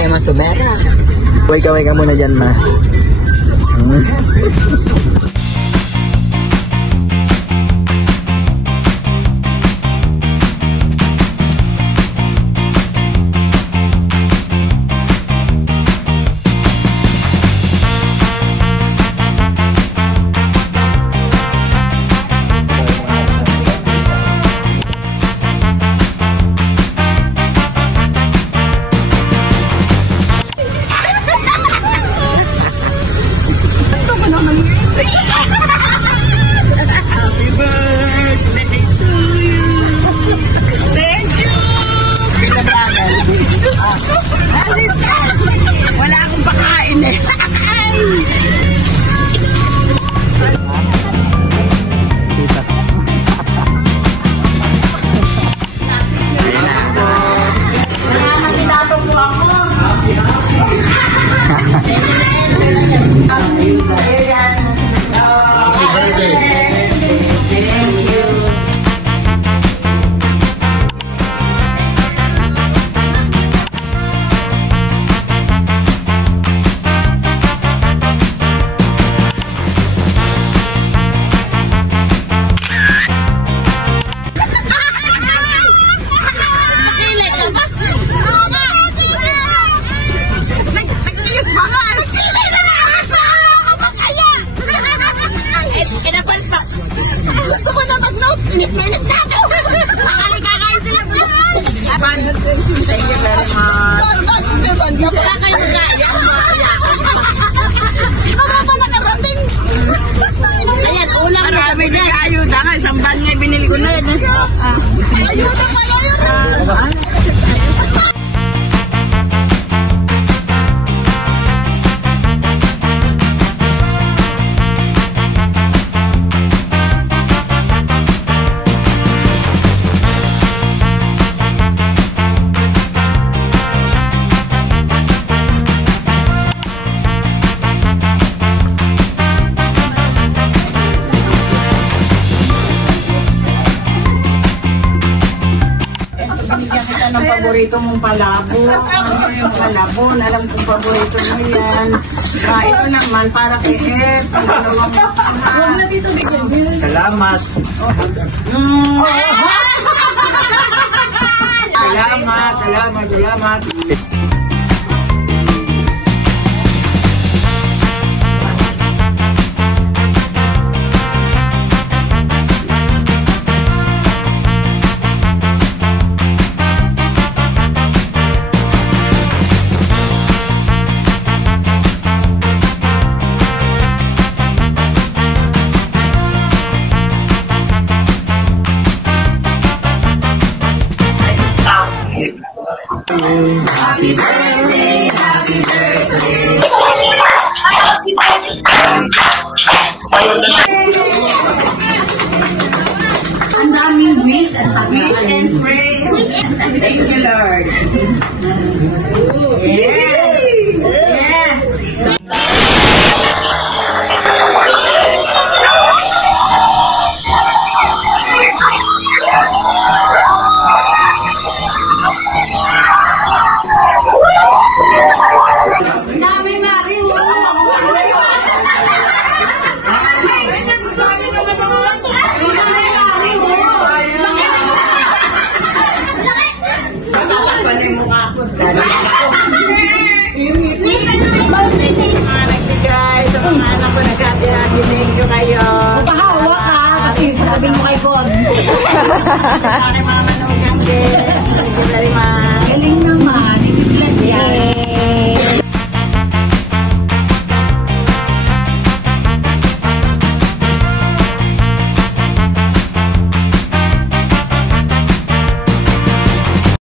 Emma Sumera. Kaway ka muna dyan, ma. Wala akong pakain eh. Inip-inip na ako! Nakakakain sila po! Thank you very much! Wala kayo kaya! Wala pa nakarating! Ayan, ulang marami na! Ayuda nga, isang ban nga binili ko na yun! Ayuda pa yun! Ng paborito mong palabo. Ano yung palabon? Alam kong paborito mo yan. Ito naman para kay Ed. Huwag na dito bigyan. Salamat. Salamat. Happy birthday, happy birthday. Ang daming wish and pray. Thank you, Lord. Yeah. Sa mga anak ko nagkati-hati, thank you kayo. Magpahawa ka kasi sabi mo kay God. Sa aking mga manugang din.